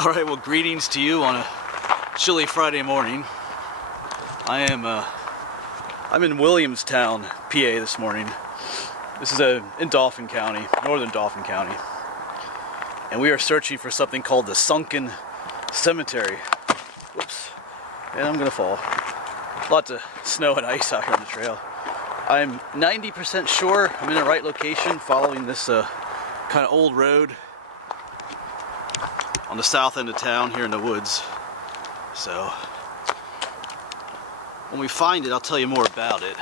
Alright, well, greetings to you on a chilly Friday morning. I'm in Williamstown, PA this morning. This is in Dauphin County, northern Dauphin County. And we are searching for something called the Sunken Cemetery. Whoops. And I'm gonna fall. Lots of snow and ice out here on the trail. I'm 90% sure I'm in the right location, following this kind of old road on the south end of town here in the woods. So when we find it, I'll tell you more about it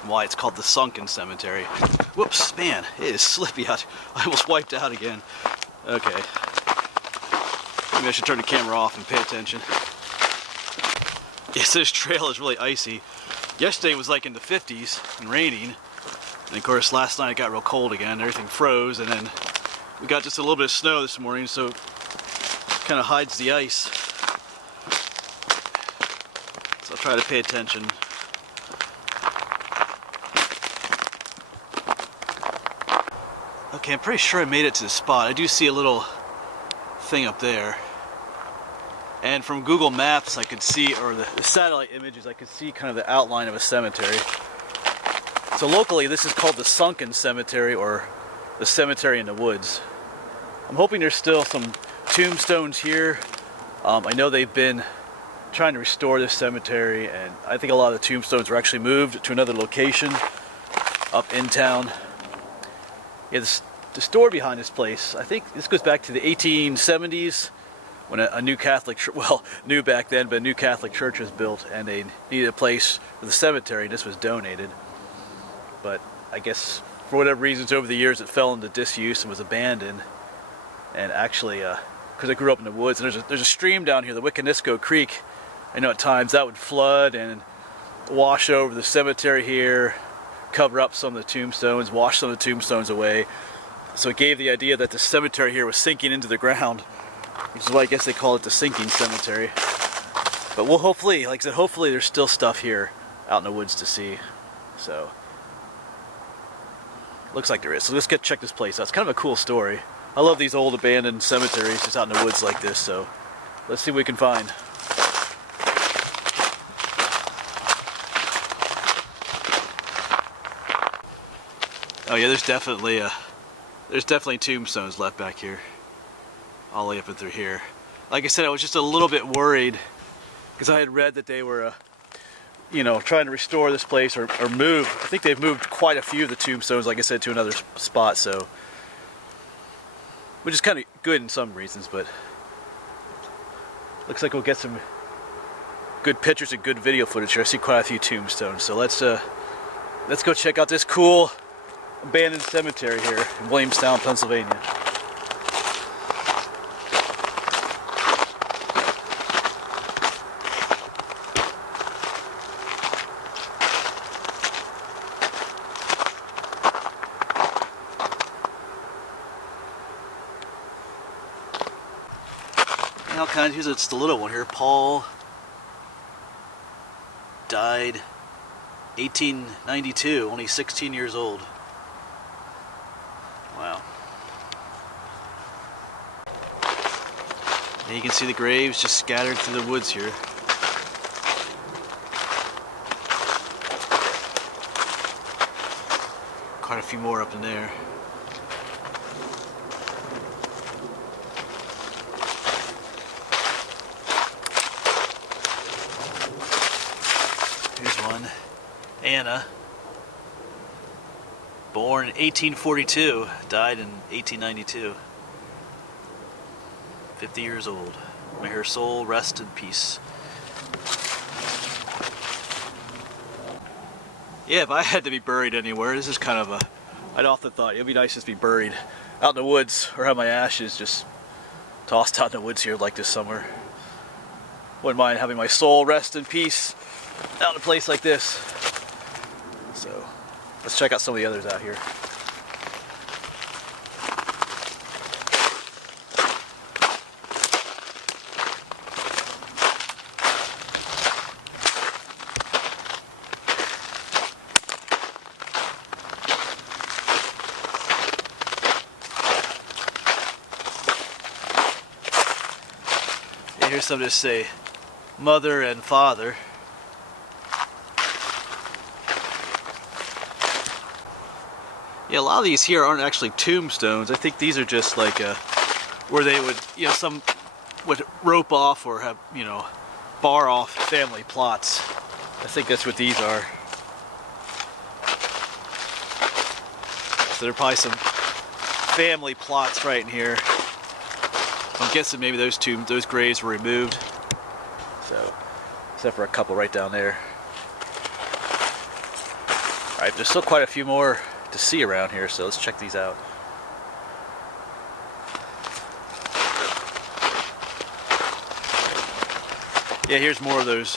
and why it's called the Sunken Cemetery. Whoops, man, it is slippy out. I almost wiped out again. Okay, maybe I should turn the camera off and pay attention. Yes, this trail is really icy. Yesterday was like in the 50s and raining, and of course last night it got real cold again. Everything froze, and then we got just a little bit of snow this morning, so it kind of hides the ice. So I'll try to pay attention. Okay, I'm pretty sure I made it to the spot. I do see a little thing up there. And from Google Maps, I could see, or the satellite images, I could see kind of the outline of a cemetery. So locally, this is called the Sunken Cemetery, or the cemetery in the woods. I'm hoping there's still some tombstones here. I know they've been trying to restore this cemetery, and I think a lot of the tombstones were actually moved to another location up in town. Yeah, the story behind this place, I think this goes back to the 1870s. When a new Catholic, well, new back then, but a new Catholic church was built, and they needed a place for the cemetery. This was donated, but I guess for whatever reasons over the years it fell into disuse and was abandoned. And actually, because I grew up in the woods, and there's a stream down here, the Wiconisco Creek. I know at times that would flood and wash over the cemetery here, cover up some of the tombstones, wash some of the tombstones away. So it gave the idea that the cemetery here was sinking into the ground, which is why I guess they call it the Sinking Cemetery. But we'll hopefully, like I said, hopefully there's still stuff here out in the woods to see. So, looks like there is. So let's check this place out. It's kind of a cool story. I love these old abandoned cemeteries just out in the woods like this, so let's see what we can find. Oh yeah, there's definitely tombstones left back here. All the way up and through here. Like I said, I was just a little bit worried because I had read that they were, trying to restore this place or move. I think they've moved quite a few of the tombstones, like I said, to another spot. So, which is kind of good in some reasons, but looks like we'll get some good pictures and good video footage here. I see quite a few tombstones. So let's go check out this cool abandoned cemetery here in Williamstown, Pennsylvania. All kinds. Here's just a little one here. Paul died 1892, only 16 years old. Wow. And you can see the graves just scattered through the woods here. Quite a few more up in there. Here's one. Anna. Born in 1842, died in 1892. 50 years old. May her soul rest in peace. Yeah, if I had to be buried anywhere, this is kind of I'd often thought it'd be nice just to be buried out in the woods, or have my ashes just tossed out in the woods here like this summer. Wouldn't mind having my soul rest in peace out in a place like this. So, let's check out some of the others out here. here's some just say mother and father. Yeah, a lot of these here aren't actually tombstones. I think these are just like where they would, you know, some would rope off or have, you know, bar off family plots. I think that's what these are. So there are probably some family plots right in here. I'm guessing maybe those graves were removed. So, except for a couple right down there. All right, there's still quite a few more to see around here, so let's check these out. Yeah, here's more of those,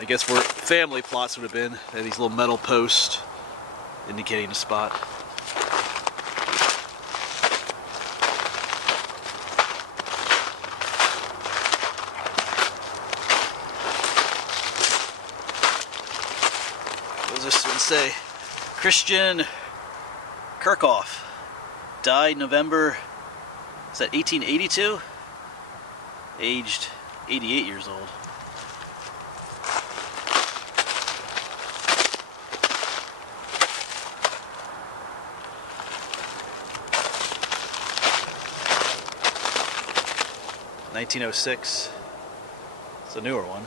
I guess where family plots would have been. They had these little metal posts indicating the spot. What does this one say? Christian Kirchhoff died November, is that 1882? Aged 88 years old. (1906). It's a newer one.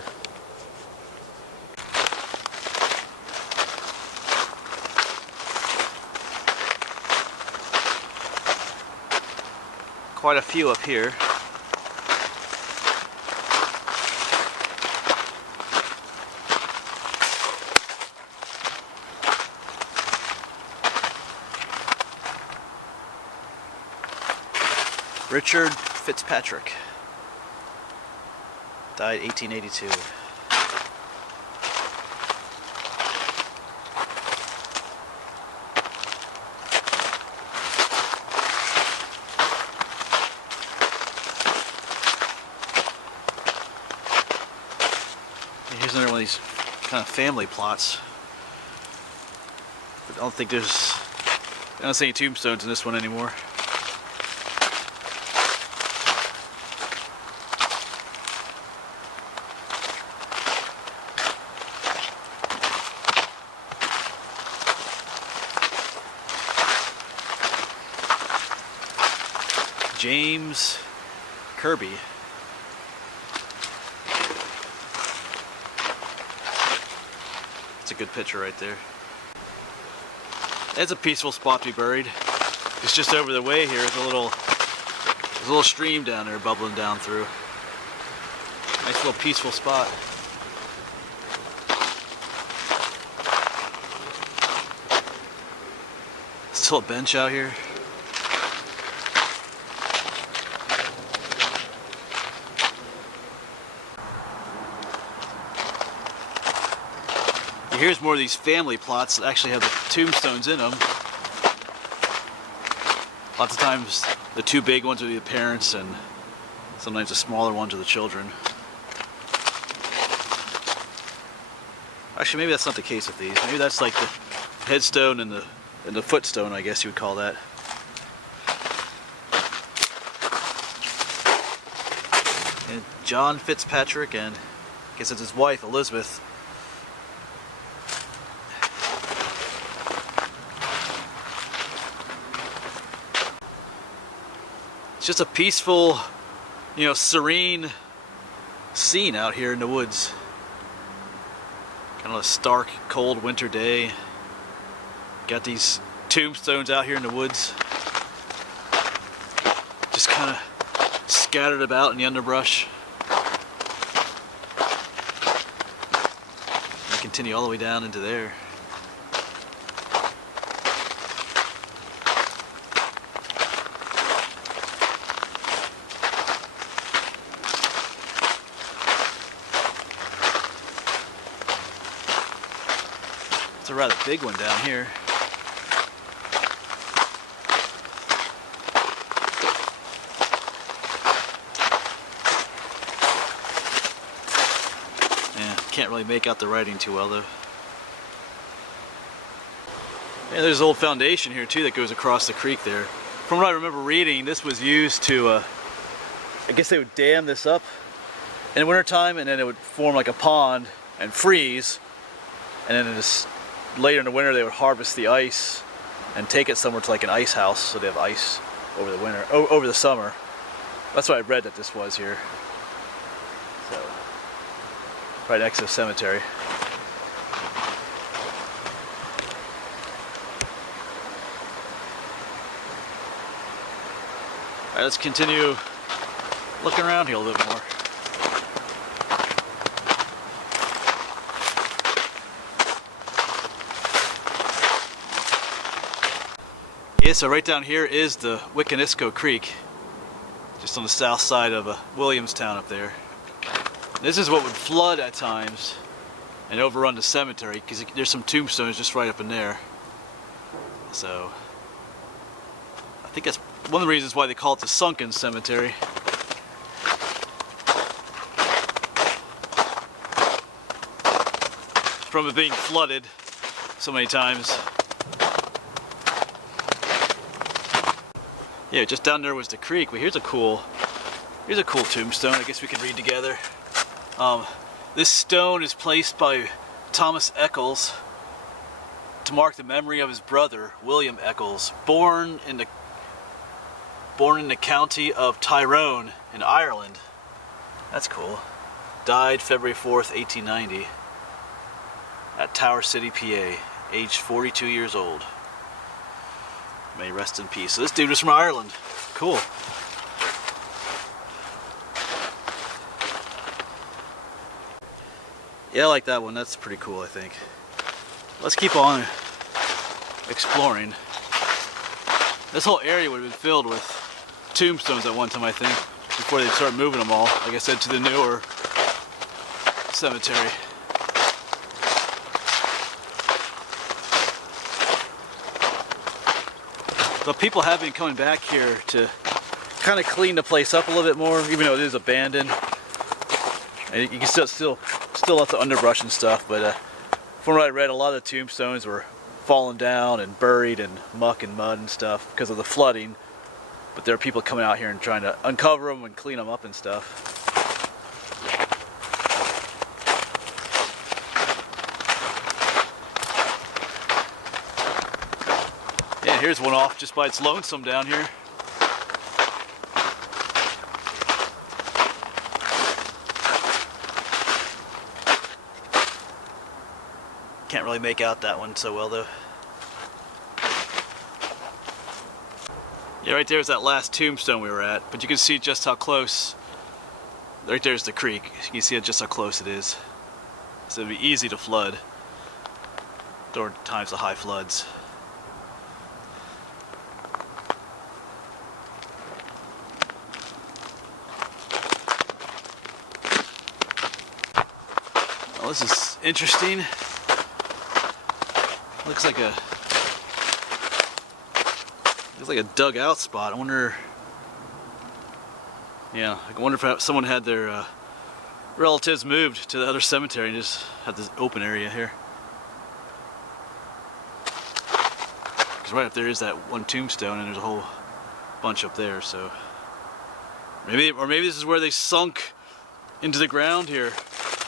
Quite a few up here. Richard Fitzpatrick died 1882. Here's another one of these kind of family plots. But I don't see any tombstones in this one anymore. James Kirby. That's a good picture right there. It's a peaceful spot to be buried. It's just over the way here. There's a little stream down there bubbling down through. Nice little peaceful spot. Still a bench out here. Here's more of these family plots that actually have the tombstones in them. Lots of times the two big ones are the parents and sometimes the smaller ones are the children. Actually, maybe that's not the case with these. Maybe that's like the headstone and the footstone, I guess you would call that. And John Fitzpatrick, and I guess it's his wife, Elizabeth. It's just a peaceful, you know, serene scene out here in the woods. Kind of a stark, cold winter day. Got these tombstones out here in the woods. Just kind of scattered about in the underbrush. And continue all the way down into there. It's a rather big one down here. Yeah, can't really make out the writing too well though. Yeah, there's an old foundation here too that goes across the creek there. From what I remember reading, this was used to, I guess they would dam this up in the wintertime, and then it would form like a pond and freeze, and then just later in the winter they would harvest the ice and take it somewhere to like an ice house, so they have ice over the winter, over the summer. That's what I read that this was here. So, right next to the cemetery. Alright, let's continue looking around here a little bit more. Yeah, so right down here is the Wiccanisco Creek, just on the south side of Williamstown up there. This is what would flood at times and overrun the cemetery, because there's some tombstones just right up in there. So I think that's one of the reasons why they call it the Sunken Cemetery. From it being flooded so many times. Yeah, just down there was the creek. Well, here's a cool tombstone. I guess we can read together. This stone is placed by Thomas Eccles to mark the memory of his brother, William Eccles, born in the county of Tyrone in Ireland. That's cool. Died February 4th, 1890 at Tower City, PA, aged 42 years old. May rest in peace. So this dude was from Ireland. Cool. Yeah, I like that one. That's pretty cool, I think. Let's keep on exploring. This whole area would have been filled with tombstones at one time, I think, before they started moving them all, like I said, to the newer cemetery. But people have been coming back here to kind of clean the place up a little bit more, even though it is abandoned. And you can still lots of underbrush and stuff, but from what I read, a lot of the tombstones were fallen down and buried in muck and mud and stuff because of the flooding. But there are people coming out here and trying to uncover them and clean them up and stuff. Yeah, here's one off just by its lonesome down here. Can't really make out that one so well though. Yeah, right there's that last tombstone we were at, but you can see just how close. Right there's the creek. You can see just how close it is. So it'd be easy to flood during times of high floods. Well, this is interesting. Looks like a dug out spot. I wonder if someone had their relatives moved to the other cemetery and just had this open area here. Because right up there is that one tombstone, and there's a whole bunch up there. So maybe this is where they sunk into the ground here.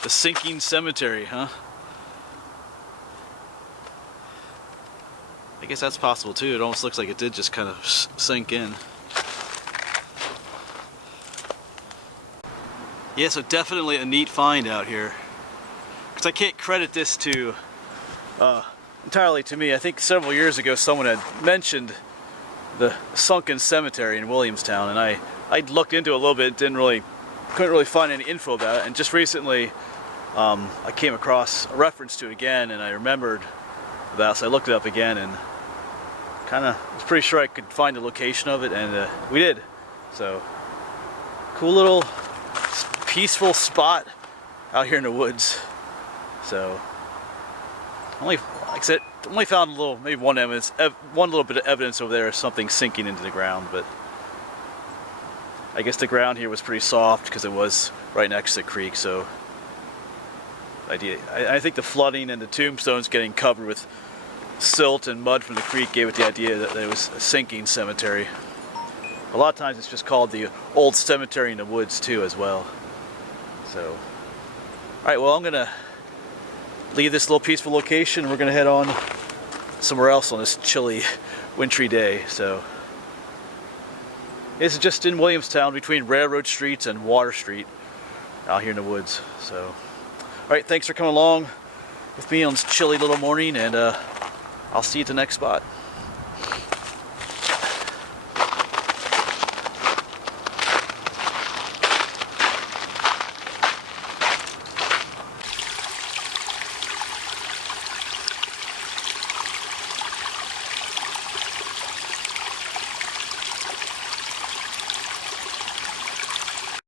The sinking cemetery, huh? I guess that's possible too. It almost looks like it did just kind of sink in. Yeah, so definitely a neat find out here. Because I can't credit this to entirely to me. I think several years ago someone had mentioned the Sunken Cemetery in Williamstown, and I looked into it a little bit. Couldn't really find any info about it. And just recently, I came across a reference to it again, and I remembered that, so I looked it up again and was pretty sure I could find the location of it, and we did. So, cool little peaceful spot out here in the woods. So, like I said, only found maybe one little bit of evidence over there of something sinking into the ground, but I guess the ground here was pretty soft because it was right next to the creek. So, I think the flooding and the tombstones getting covered with silt and mud from the creek gave it the idea that it was a sinking cemetery. A lot of times it's just called the old cemetery in the woods too as well. So, all right, well, I'm gonna leave this little peaceful location. We're gonna head on somewhere else on this chilly, wintry day. So, this is just in Williamstown between Railroad Street and Water Street, out here in the woods. So, all right, thanks for coming along with me on this chilly little morning, and I'll see you at the next spot.